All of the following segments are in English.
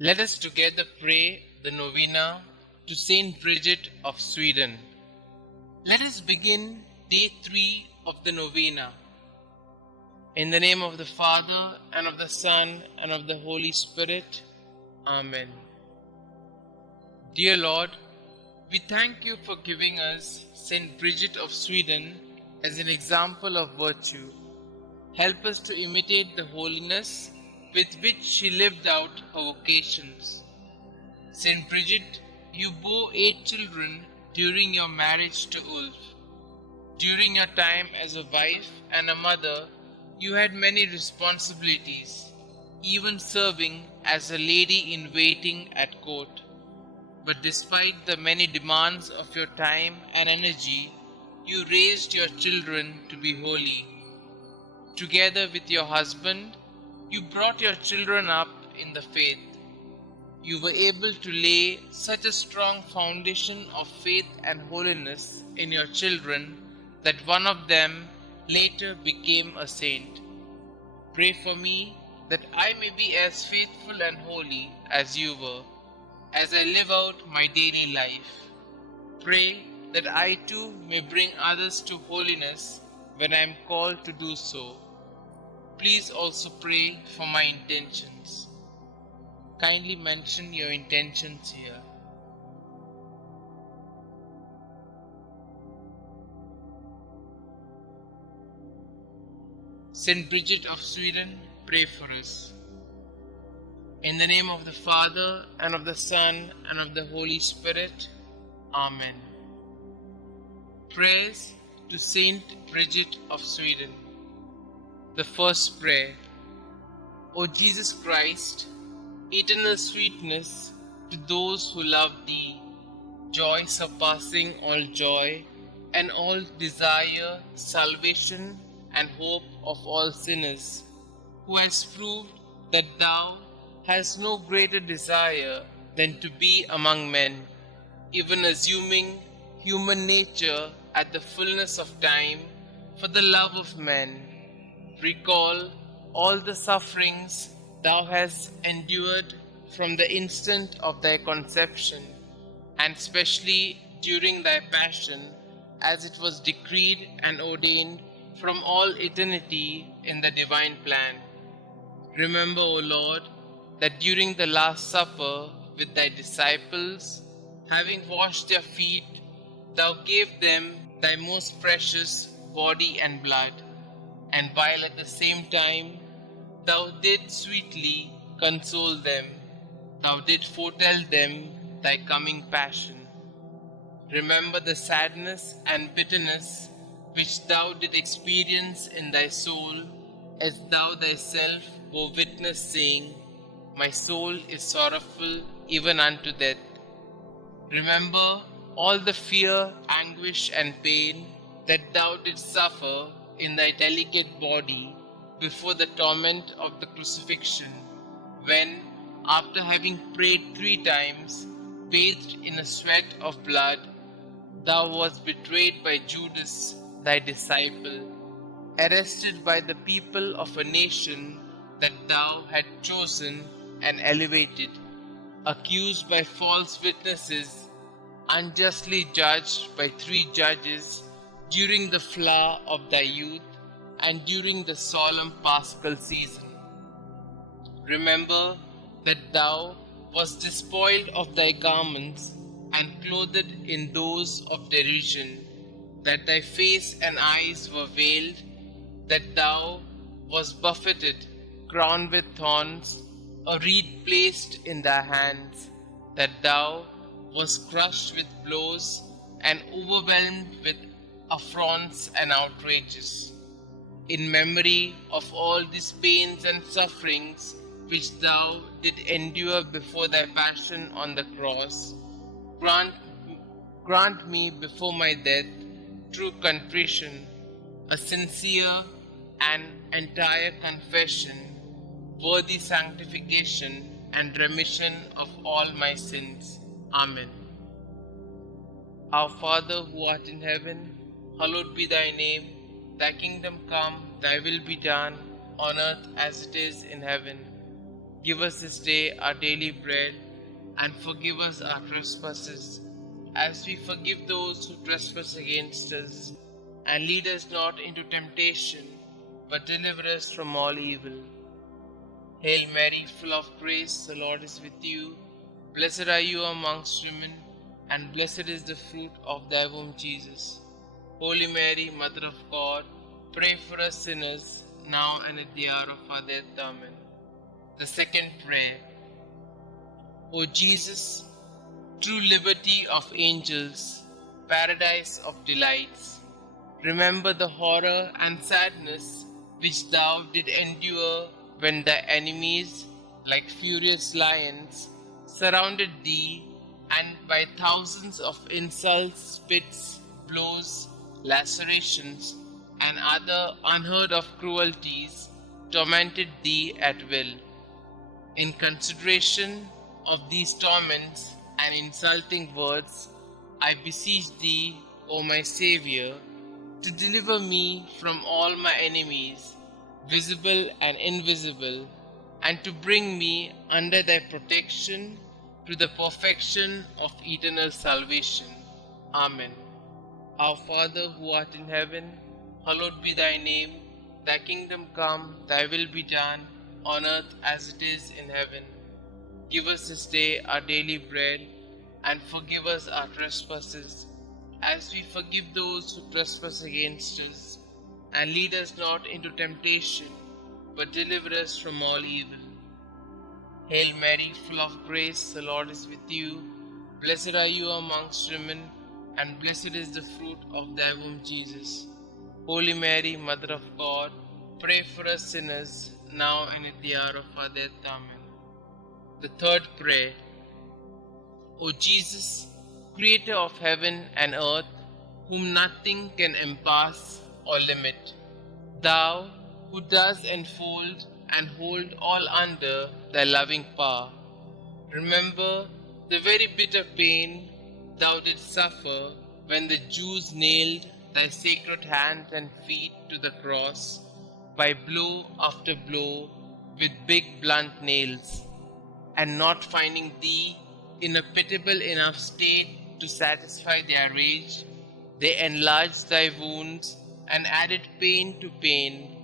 Let us together pray the Novena to St Bridget of Sweden. Let us begin day 3 of the Novena. In the name of the Father, and of the Son, and of the Holy Spirit. Amen. Dear Lord, we thank you for giving us St Bridget of Sweden as an example of virtue. Help us to imitate the holiness with which she lived out her vocations. St Bridget, you bore 8 children during your marriage to Ulf. During your time as a wife and a mother, you had many responsibilities, even serving as a lady in waiting at court. But despite the many demands of your time and energy, you raised your children to be holy. Together with your husband, you brought your children up in the faith. You were able to lay such a strong foundation of faith and holiness in your children that one of them later became a saint. Pray for me that I may be as faithful and holy as you were, as I live out my daily life. Pray that I too may bring others to holiness when I am called to do so. Please also pray for my intentions. Kindly mention your intentions here. St. Bridget of Sweden, pray for us. In the name of the Father, and of the Son, and of the Holy Spirit. Amen. Prayers to St. Bridget of Sweden. The first prayer. O Jesus Christ, eternal sweetness to those who love Thee, joy surpassing all joy, and all desire, salvation, and hope of all sinners, who has proved that Thou hast no greater desire than to be among men, even assuming human nature at the fullness of time for the love of men. Recall all the sufferings Thou hast endured from the instant of Thy conception, and especially during Thy passion, as it was decreed and ordained from all eternity in the divine plan. Remember, O Lord, that during the Last Supper with Thy disciples, having washed their feet, Thou gave them Thy most precious body and blood, and while at the same time Thou didst sweetly console them, Thou didst foretell them Thy coming passion. Remember the sadness and bitterness which Thou didst experience in Thy soul, as Thou Thyself bore witness, saying, My soul is sorrowful even unto death. Remember all the fear, anguish, and pain that Thou didst suffer in Thy delicate body before the torment of the crucifixion, when, after having prayed 3 times, bathed in a sweat of blood, Thou wast betrayed by Judas, Thy disciple, arrested by the people of a nation that Thou had chosen and elevated, accused by false witnesses, unjustly judged by 3 judges during the flower of Thy youth and during the solemn Paschal season. Remember that Thou wast despoiled of Thy garments and clothed in those of derision, that Thy face and eyes were veiled, that Thou wast buffeted, crowned with thorns, a reed placed in Thy hands, that Thou wast crushed with blows and overwhelmed with affronts and outrages. In memory of all these pains and sufferings which Thou did endure before Thy passion on the cross, grant me before my death true contrition, a sincere and entire confession, worthy sanctification and remission of all my sins. Amen. Our Father who art in heaven, hallowed be Thy name. Thy kingdom come, Thy will be done, on earth as it is in heaven. Give us this day our daily bread, and forgive us our trespasses, as we forgive those who trespass against us. And lead us not into temptation, but deliver us from all evil. Hail Mary, full of grace, the Lord is with you. Blessed are you amongst women, and blessed is the fruit of thy womb, Jesus. Holy Mary, Mother of God, pray for us sinners, now and at the hour of our death. Amen. The second prayer. O Jesus, true liberty of angels, paradise of delights, remember the horror and sadness which thou did endure when thy enemies, like furious lions, surrounded thee, and by thousands of insults, spits, blows, lacerations, and other unheard of cruelties tormented thee at will. In consideration of these torments and insulting words, I beseech thee, O my Xavier, to deliver me from all my enemies, visible and invisible, and to bring me under thy protection to the perfection of eternal salvation. Amen. Our Father who art in heaven, hallowed be thy name. Thy kingdom come, thy will be done, on earth as it is in heaven. Give us this day our daily bread, and forgive us our trespasses, as we forgive those who trespass against us. And lead us not into temptation, but deliver us from all evil. Hail Mary, full of grace, the Lord is with you. Blessed are you amongst women, and blessed is the fruit of thy womb, Jesus. Holy Mary, Mother of God, pray for us sinners, now and at the hour of our death. Amen. The third prayer. O Jesus, Creator of heaven and earth, whom nothing can encompass or limit, thou who dost enfold and hold all under thy loving power, remember the very bitter pain thou didst suffer when the Jews nailed thy sacred hands and feet to the cross by blow after blow with big blunt nails, and not finding thee in a pitiable enough state to satisfy their rage, they enlarged thy wounds and added pain to pain,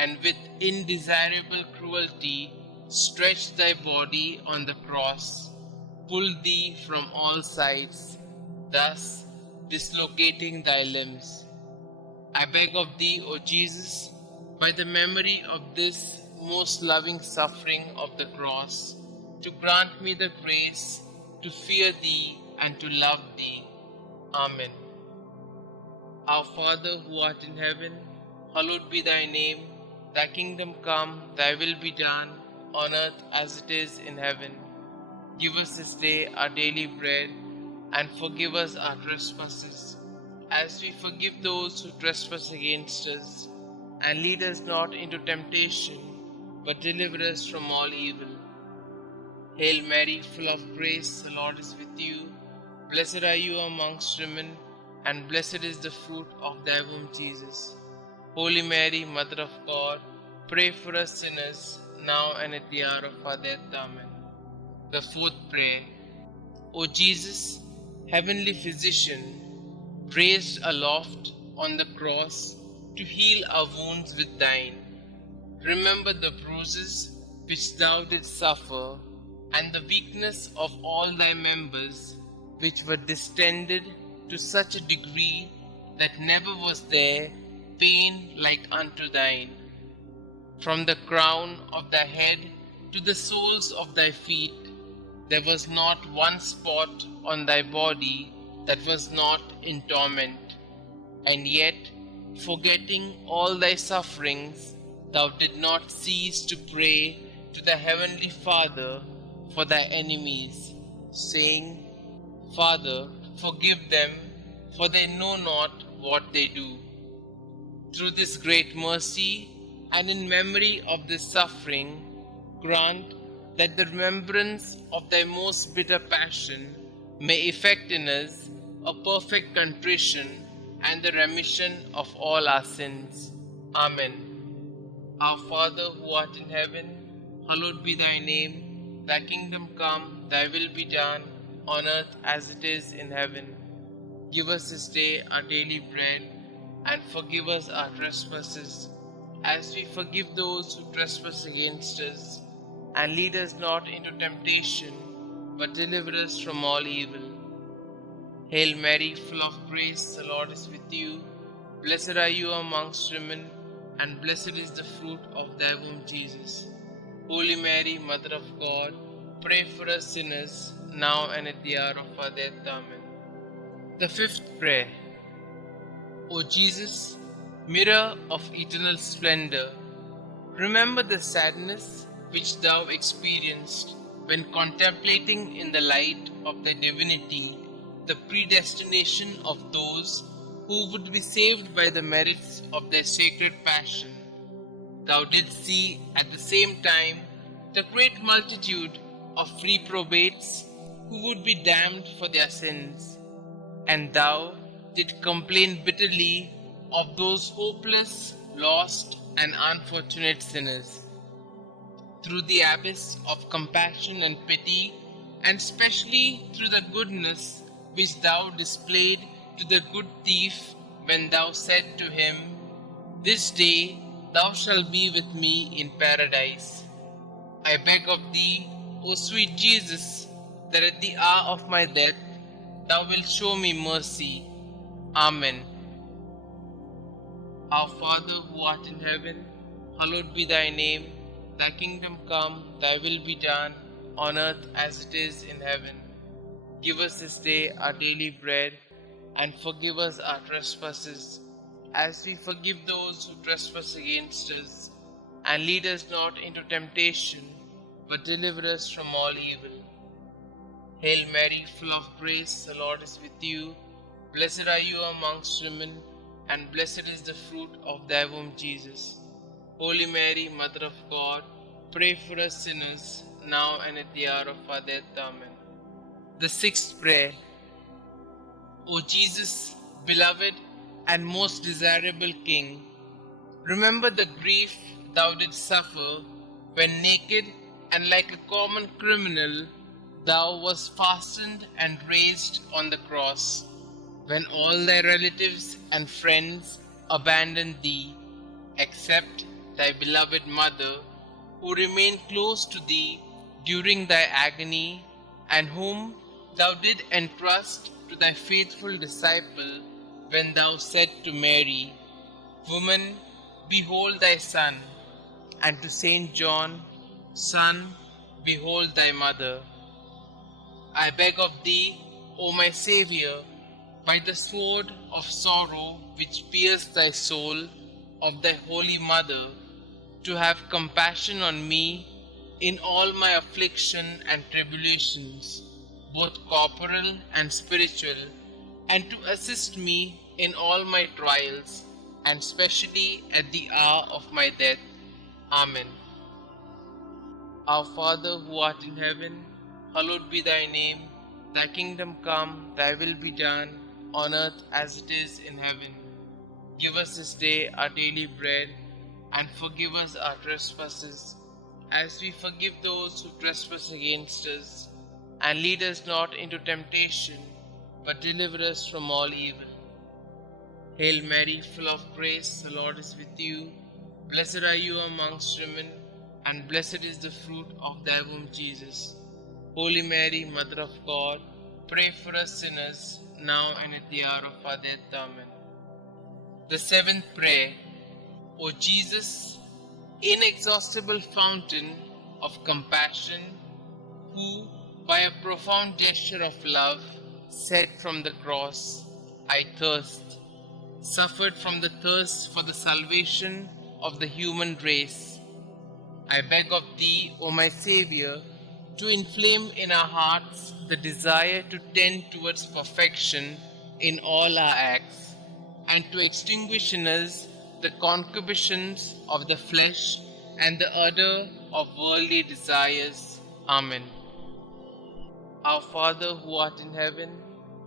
and with indesirable cruelty stretched thy body on the cross, pulled thee from all sides, thus dislocating thy limbs. I beg of thee, O Jesus, by the memory of this most loving suffering of the cross, to grant me the grace to fear thee and to love thee. Amen. Our Father who art in heaven, hallowed be thy name. Thy kingdom come, thy will be done, on earth as it is in heaven. Give us this day our daily bread, and forgive us our trespasses, as we forgive those who trespass against us. And lead us not into temptation, but deliver us from all evil. Hail Mary, full of grace, the Lord is with you. Blessed are you amongst women, and blessed is the fruit of thy womb, Jesus. Holy Mary, Mother of God, pray for us sinners, now and at the hour of our death. Amen. The fourth prayer. O Jesus, heavenly physician, raised aloft on the cross to heal our wounds with thine, remember the bruises which thou didst suffer, and the weakness of all thy members, which were distended to such a degree that never was there pain like unto thine. From the crown of thy head to the soles of thy feet, there was not one spot on thy body that was not in torment. And yet, forgetting all thy sufferings, thou did not cease to pray to the heavenly Father for thy enemies, saying, Father, forgive them, for they know not what they do. Through this great mercy, and in memory of this suffering, grant that the remembrance of thy most bitter passion may effect in us a perfect contrition and the remission of all our sins. Amen. Our Father who art in heaven, hallowed be thy name. Thy kingdom come, thy will be done, on earth as it is in heaven. Give us this day our daily bread, and forgive us our trespasses, as we forgive those who trespass against us. And lead us not into temptation, but deliver us from all evil. Hail Mary, full of grace, the Lord is with you. Blessed are you amongst women, and blessed is the fruit of thy womb, Jesus. Holy Mary, Mother of God, pray for us sinners, now and at the hour of our death. Amen. The fifth prayer. O Jesus, mirror of eternal splendor, remember the sadness which thou experienced when contemplating in the light of thy divinity the predestination of those who would be saved by the merits of their sacred passion. Thou didst see at the same time the great multitude of reprobates who would be damned for their sins, and thou didst complain bitterly of those hopeless, lost, and unfortunate sinners. Through the abyss of compassion and pity, and specially through the goodness which thou displayed to the good thief when thou said to him, "This day thou shalt be with me in paradise," I beg of thee, O sweet Jesus, that at the hour of my death thou wilt show me mercy. Amen. Our Father who art in heaven, hallowed be thy name. Thy kingdom come, thy will be done, on earth as it is in heaven. Give us this day our daily bread, and forgive us our trespasses, as we forgive those who trespass against us. And lead us not into temptation, but deliver us from all evil. Hail Mary, full of grace, the Lord is with you. Blessed are you amongst women, and blessed is the fruit of thy womb, Jesus. Holy Mary, Mother of God, pray for us sinners, now and at the hour of our death. Amen. The sixth prayer. O Jesus, beloved and most desirable King, remember the grief thou didst suffer when naked and like a common criminal thou wast fastened and raised on the cross, when all thy relatives and friends abandoned thee, except thy beloved mother, who remained close to thee during thy agony, and whom thou did entrust to thy faithful disciple when thou said to Mary, "Woman, behold thy son," and to Saint John, "Son, behold thy mother." I beg of thee, O my Xavier, by the sword of sorrow which pierced thy soul, of thy holy mother, to have compassion on me in all my affliction and tribulations, both corporal and spiritual, and to assist me in all my trials, and specially at the hour of my death. Amen. Our Father who art in heaven, hallowed be thy name. Thy kingdom come, thy will be done, on earth as it is in heaven. Give us this day our daily bread, and forgive us our trespasses, as we forgive those who trespass against us. And lead us not into temptation, but deliver us from all evil. Hail Mary, full of grace, the Lord is with you. Blessed are you amongst women, and blessed is the fruit of thy womb, Jesus. Holy Mary, Mother of God, pray for us sinners, now and at the hour of our death. Amen. The seventh prayer. O Jesus, inexhaustible fountain of compassion, who, by a profound gesture of love, said from the cross, "I thirst," suffered from the thirst for the salvation of the human race. I beg of thee, O my Saviour, to inflame in our hearts the desire to tend towards perfection in all our acts, and to extinguish in us the concupiscence of the flesh and the ardor of worldly desires. Amen. Our Father who art in heaven,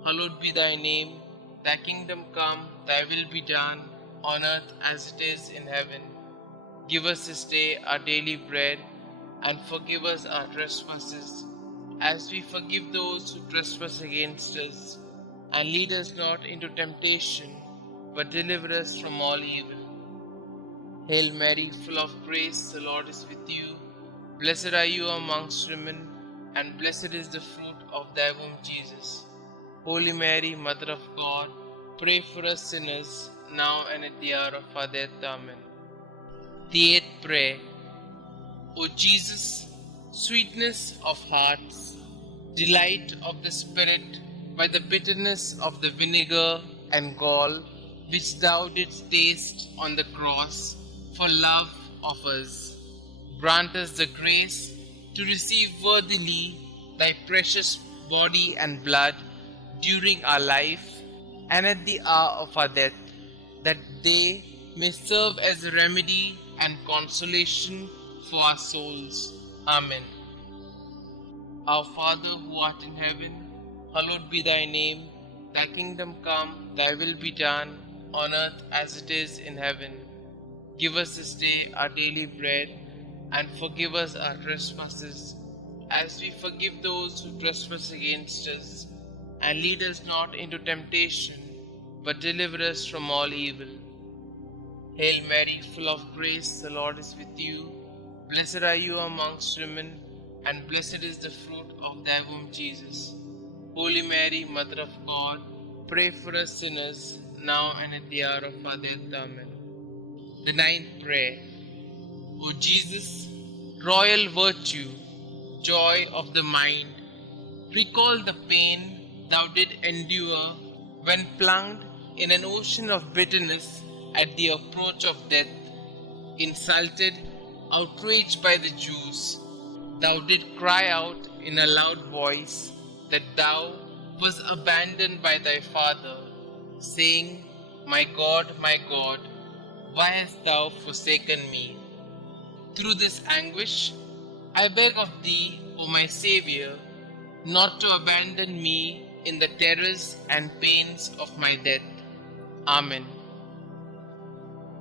hallowed be thy name. Thy kingdom come, thy will be done, on earth as it is in heaven. Give us this day our daily bread, and forgive us our trespasses, as we forgive those who trespass against us. And lead us not into temptation, but deliver us from all evil. Hail Mary, full of grace, the Lord is with you. Blessed are you amongst women, and blessed is the fruit of thy womb, Jesus. Holy Mary, Mother of God, pray for us sinners, now and at the hour of our death. Amen. The eighth prayer. O Jesus, sweetness of hearts, delight of the Spirit, by the bitterness of the vinegar and gall which thou didst taste on the cross for love of us, grant us the grace to receive worthily thy precious body and blood during our life and at the hour of our death, that they may serve as a remedy and consolation for our souls. Amen. Our Father who art in heaven, hallowed be thy name. Thy kingdom come, thy will be done, on earth as it is in heaven. Give us this day our daily bread, and forgive us our trespasses, as we forgive those who trespass against us. And lead us not into temptation, but deliver us from all evil. Hail Mary, full of grace, the Lord is with you. Blessed are you amongst women, and blessed is the fruit of thy womb, Jesus. Holy Mary, Mother of God, pray for us sinners, now and at the hour of our death. Amen. The ninth prayer. O Jesus, royal virtue, joy of the mind, recall the pain thou did endure when plunged in an ocean of bitterness at the approach of death. Insulted, outraged by the Jews, thou did cry out in a loud voice that thou wast abandoned by thy Father, saying, my God, why hast thou forsaken me? Through this anguish, I beg of thee, O my Xavier, not to abandon me in the terrors and pains of my death. Amen.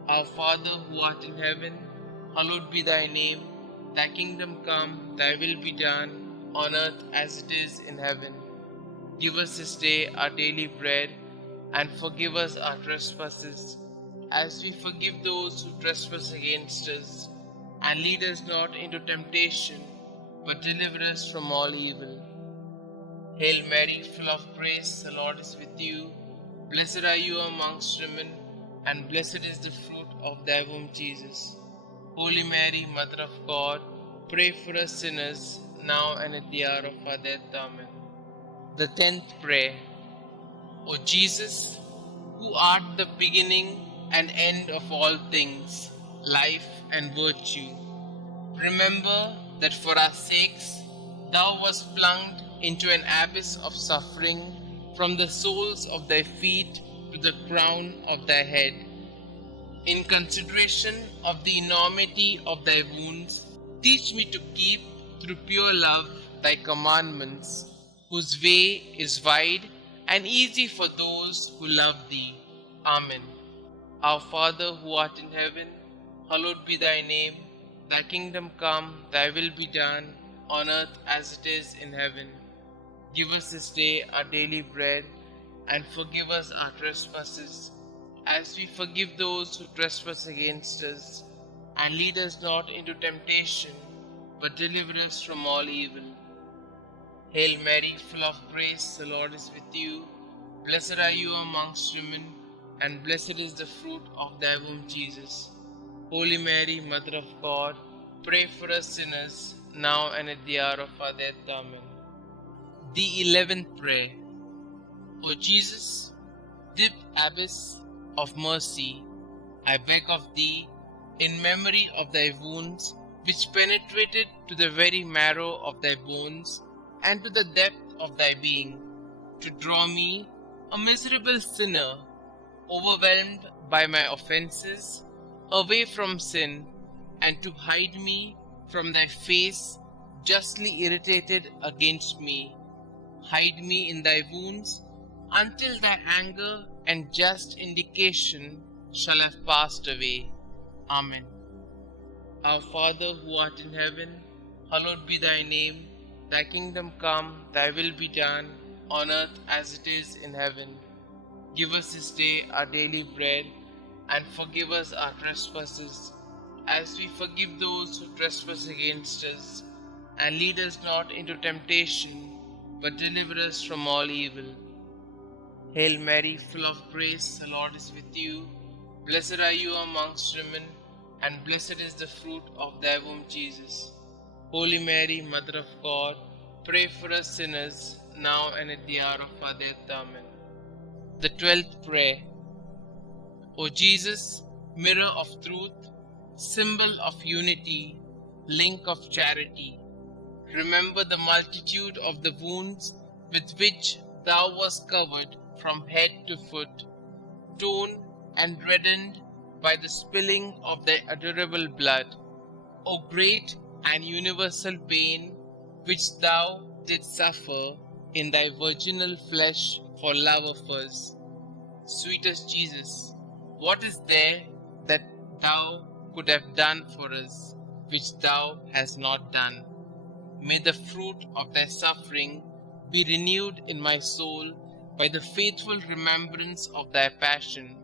Our Father who art in heaven, hallowed be thy name. Thy kingdom come, thy will be done, on earth as it is in heaven. Give us this day our daily bread, and forgive us our trespasses, as we forgive those who trespass against us. And lead us not into temptation, but deliver us from all evil. Hail Mary, full of grace, the Lord is with you. Blessed are you amongst women, and blessed is the fruit of thy womb, Jesus. Holy Mary, Mother of God, pray for us sinners, now and at the hour of our death. Amen. The 10th prayer. O Jesus, who art the beginning and end of all things, life and virtue, remember that for our sakes thou wast plunged into an abyss of suffering, from the soles of thy feet to the crown of thy head. In consideration of the enormity of thy wounds, teach me to keep, through pure love, thy commandments, whose way is wide and easy for those who love thee. Amen. Our Father who art in heaven, hallowed be thy name. Thy kingdom come, thy will be done, on earth as it is in heaven. Give us this day our daily bread, and forgive us our trespasses, as we forgive those who trespass against us. And lead us not into temptation, but deliver us from all evil. Hail Mary, full of grace, the Lord is with you. Blessed are you amongst women, and blessed is the fruit of thy womb, Jesus. Holy Mary, Mother of God, pray for us sinners, now and at the hour of our death. Amen. The 11th prayer. O Jesus, deep abyss of mercy, I beg of thee, in memory of thy wounds, which penetrated to the very marrow of thy bones and to the depth of thy being, to draw me, a miserable sinner, overwhelmed by my offenses, away from sin, and to hide me from thy face, justly irritated against me. Hide me in thy wounds, until thy anger and just indication shall have passed away. Amen. Our Father who art in heaven, hallowed be thy name. Thy kingdom come, thy will be done, on earth as it is in heaven. Give us this day our daily bread, and forgive us our trespasses, as we forgive those who trespass against us. And lead us not into temptation, but deliver us from all evil. Hail Mary, full of grace, the Lord is with you. Blessed are you amongst women, and blessed is the fruit of thy womb, Jesus. Holy Mary, Mother of God, pray for us sinners, now and at the hour of our death. Amen. The 12th Prayer. O Jesus, mirror of truth, symbol of unity, link of charity, remember the multitude of the wounds with which thou wast covered from head to foot, torn and reddened by the spilling of thy adorable blood. O great and universal pain which thou didst suffer in thy virginal flesh for love of us. Sweetest Jesus, what is there that thou could have done for us, which thou hast not done? May the fruit of thy suffering be renewed in my soul by the faithful remembrance of thy passion,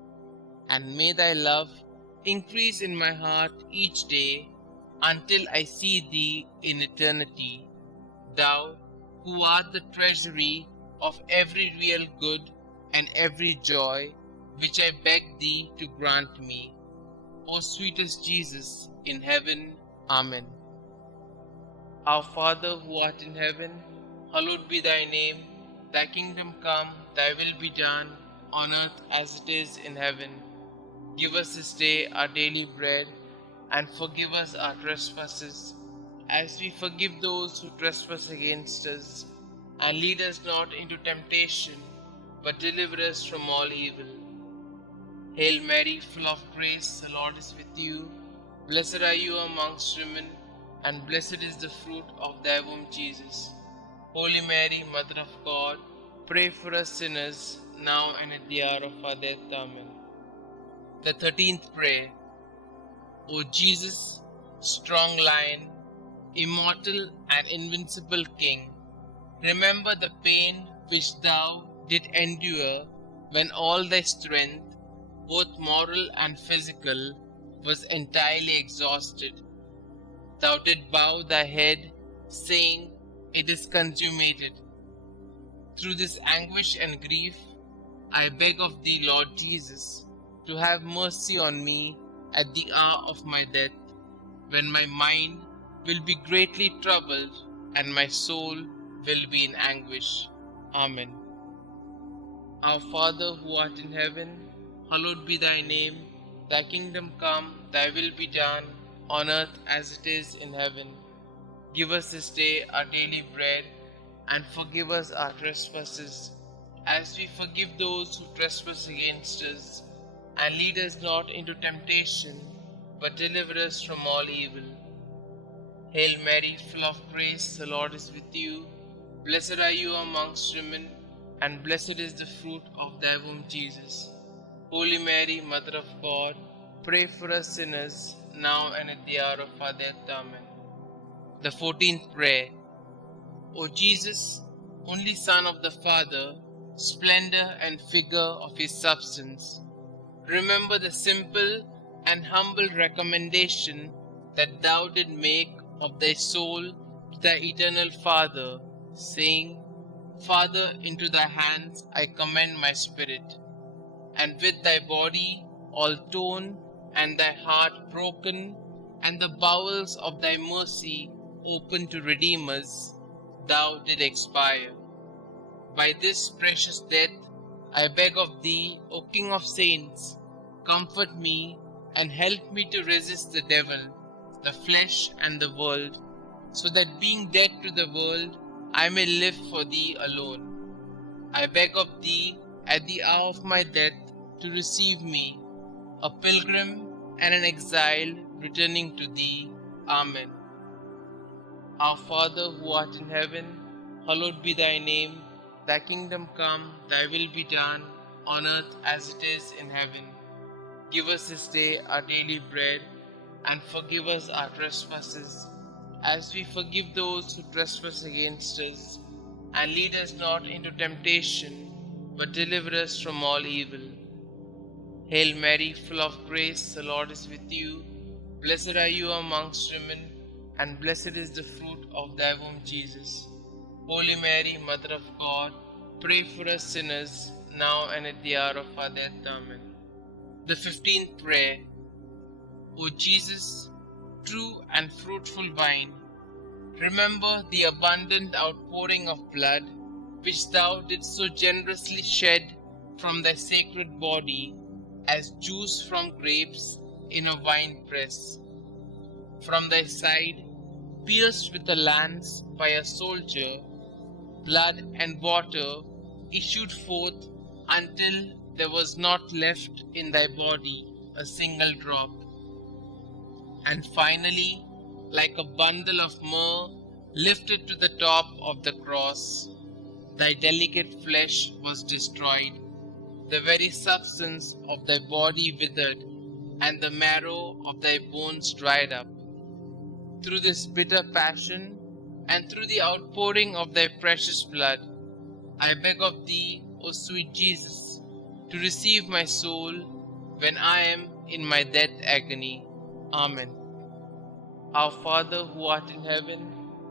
and may thy love increase in my heart each day until I see thee in eternity, thou who art the treasury of every real good and every joy, which I beg thee to grant me. O sweetest Jesus in heaven. Amen. Our Father who art in heaven, hallowed be thy name. Thy kingdom come, thy will be done, on earth as it is in heaven. Give us this day our daily bread, and forgive us our trespasses, as we forgive those who trespass against us. And lead us not into temptation, but deliver us from all evil. Hail Mary, full of grace, the Lord is with you. Blessed are you amongst women, and blessed is the fruit of thy womb, Jesus. Holy Mary, Mother of God, pray for us sinners, now and at the hour of our death. Amen. The 13th Prayer. O Jesus, strong Lion, immortal and invincible King, remember the pain which thou didst endure when all thy strength, both moral and physical, was entirely exhausted. Thou didst bow thy head, saying, "It is consummated." Through this anguish and grief, I beg of thee, Lord Jesus, to have mercy on me at the hour of my death, when my mind will be greatly troubled and my soul will be in anguish. Amen. Our Father who art in heaven, hallowed be thy name. Thy kingdom come, thy will be done, on earth as it is in heaven. Give us this day our daily bread, and forgive us our trespasses, as we forgive those who trespass against us. And lead us not into temptation, but deliver us from all evil. Hail Mary, full of grace, the Lord is with you. Blessed are you amongst women, and blessed is the fruit of thy womb, Jesus. Holy Mary, Mother of God, pray for us sinners, now and at the hour of our death. Amen. The 14th Prayer. O Jesus, only Son of the Father, splendor and figure of his substance, remember the simple and humble recommendation that thou didst make of thy soul to thy eternal Father, saying, "Father, into thy hands I commend my spirit." And with thy body all torn, and thy heart broken, and the bowels of thy mercy open to redeem us, thou didst expire. By this precious death I beg of thee, O King of saints, comfort me and help me to resist the devil, the flesh and the world, so that being dead to the world, I may live for thee alone. I beg of thee at the hour of my death to receive me, a pilgrim and an exile returning to thee. Amen. Our Father who art in heaven, hallowed be thy name. Thy kingdom come, thy will be done, on earth as it is in heaven. Give us this day our daily bread, and forgive us our trespasses, as we forgive those who trespass against us. And lead us not into temptation, but deliver us from all evil. Hail Mary, full of grace, the Lord is with you. Blessed are you amongst women, and blessed is the fruit of thy womb, Jesus. Holy Mary, Mother of God, pray for us sinners, now and at the hour of our death. Amen. The 15th prayer. O Jesus, true and fruitful vine, remember the abundant outpouring of blood which thou didst so generously shed from thy sacred body as juice from grapes in a wine press. From thy side, pierced with a lance by a soldier, blood and water issued forth until there was not left in thy body a single drop. And finally, like a bundle of myrrh lifted to the top of the cross, thy delicate flesh was destroyed, the very substance of thy body withered, and the marrow of thy bones dried up. Through this bitter passion, and through the outpouring of thy precious blood, I beg of thee, O sweet Jesus, to receive my soul when I am in my death agony. Amen. Our Father who art in heaven,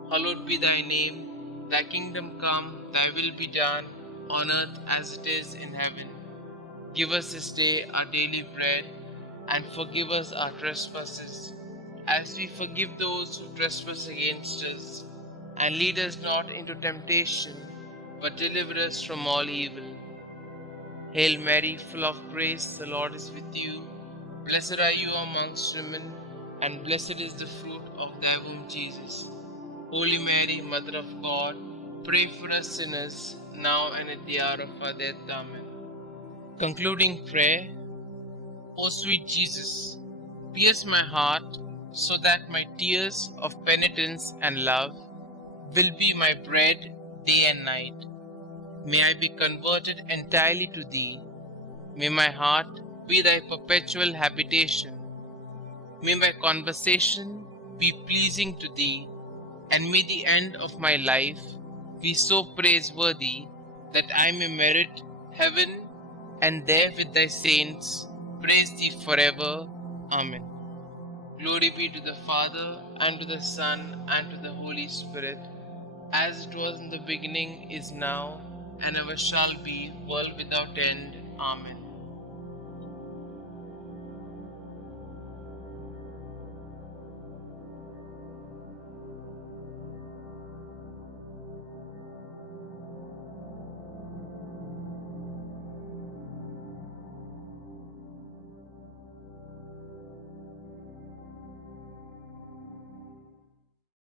hallowed be thy name. Thy kingdom come, thy will be done, on earth as it is in heaven. Give us this day our daily bread, and forgive us our trespasses, as we forgive those who trespass against us. And lead us not into temptation, but deliver us from all evil. Hail Mary, full of grace, the Lord is with you. Blessed are you amongst women, and blessed is the fruit of thy womb, Jesus. Holy Mary, Mother of God, pray for us sinners, now and at the hour of our death. Amen. Concluding prayer. O sweet Jesus, pierce my heart so that my tears of penitence and love will be my bread day and night. May I be converted entirely to thee. May my heart be thy perpetual habitation. May my conversation be pleasing to thee, and may the end of my life be so praiseworthy that I may merit heaven, and there with thy saints praise thee forever. Amen. Glory be to the Father, and to the Son, and to the Holy Spirit, as it was in the beginning, is now, and ever shall be, world without end. Amen.